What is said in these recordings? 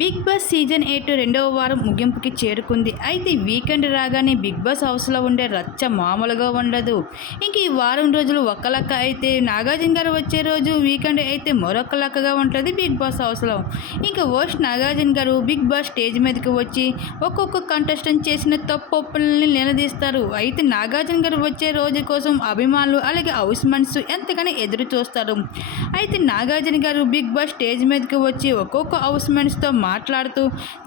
Big boss season eight రెండవ వారం ముగింపుకి చేరుకుంది. అయితే వీకెండ్ రాగానే బిగ్ బాస్ హౌస్లో ఉండే రచ్చ మామూలుగా ఉండదు. ఇంక ఈ వారం రోజులు ఒక లెక్క అయితే నాగార్జున గారు వచ్చే రోజు వీకెండ్ అయితే మరొక లెక్కగా ఉంటుంది బిగ్ బాస్ హౌస్లో. ఇంకా ఓస్ట్ నాగార్జున గారు బిగ్ బాస్ స్టేజ్ మీదకి వచ్చి ఒక్కొక్క కంటెస్టెంట్ చేసిన తప్పుల్ని నిలదీస్తారు. అయితే నాగార్జున గారు వచ్చే రోజు కోసం అభిమానులు అలాగే హౌస్ మన్స్ ఎంతగానో ఎదురు చూస్తారు. అయితే నాగార్జున గారు బిగ్ బాస్ స్టేజ్ మీదకి వచ్చి ఒక్కొక్క హౌస్ మెంట్స్తో మాట్లాడుతూ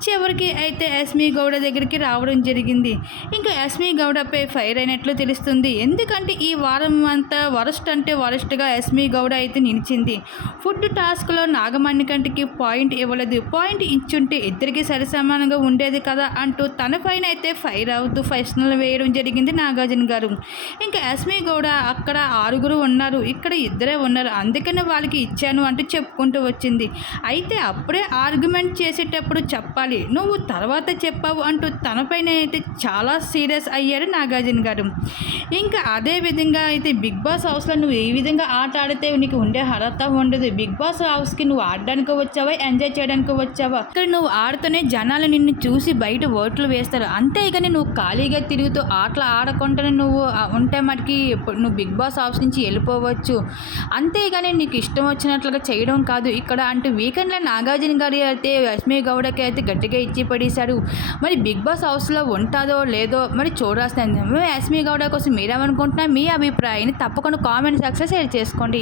చివరికి అయితే ఎస్మి గౌడ దగ్గరికి రావడం జరిగింది. ఇంకా ఎస్మి గౌడపై ఫైర్ అయినట్లు తెలుస్తుంది. ఎందుకంటే ఈ వారం అంతా వరస్ట్ అంటే వరస్ట్గా ఎస్మి గౌడ అయితే నిలిచింది. ఫుడ్ టాస్క్లో నాగమణి కంటికి పాయింట్ ఇవ్వలేదు. పాయింట్ ఇచ్చుంటే ఇద్దరికి సరిసమానంగా ఉండేది కదా అంటూ తన పైన అయితే ఫైర్ అవుతూ ఫైనల్ వేయడం జరిగింది నాగార్జున గారు. ఇంకా ఎస్మి గౌడ అక్కడ ఆరుగురు ఉన్నారు. ఇక్కడ ఇద్దరే ఉన్నారు. అందుకనే వాళ్ళకి ఇచ్చాను అంటూ చెప్పుకుంటూ వచ్చింది. అయితే అప్పుడే ఆర్గ్యుమెంట్ చేసేటప్పుడు చెప్పాలి. నువ్వు తర్వాత చెప్పావు అంటూ తనపైన అయితే చాలా సీరియస్ అయ్యారు నాగార్జున గారు. ఇంకా అదే విధంగా అయితే బిగ్ బాస్ హౌస్లో నువ్వు ఏ విధంగా ఆట ఆడితే నీకు ఉండే అర్హత ఉండదు. బిగ్ బాస్ హౌస్కి నువ్వు ఆడడానికి వచ్చావా? ఎంజాయ్ చేయడానికి వచ్చావా? ఇక్కడ నువ్వు ఆడుతూనే జనాలు నిన్ను చూసి బయట ఓట్లు వేస్తారు. అంతేగాని నువ్వు ఖాళీగా తిరుగుతూ ఆటలు ఆడకుండానే నువ్వు ఉంటే మటుకి ఇప్పుడు నువ్వు బిగ్ బాస్ హౌస్ నుంచి వెళ్ళిపోవచ్చు. అంతేగాని నీకు ఇష్టం వచ్చినట్లుగా చేయడం కాదు. ఇక్కడ అంటూ వీకెండ్లో నాగార్జున గారి అయితే లక్ష్మీ గౌడకి అయితే గట్టిగా ఇచ్చి పడేశాడు. మరి బిగ్ బాస్ హౌస్లో ఉంటుందో లేదో మరి చూడాల్సింది. లక్ష్మీ గౌడ కోసం మీరేమనుకుంటున్నా మీ అభిప్రాయాన్ని తప్పకుండా కామెంట్ సెక్షన్ షేర్ చేసుకోండి.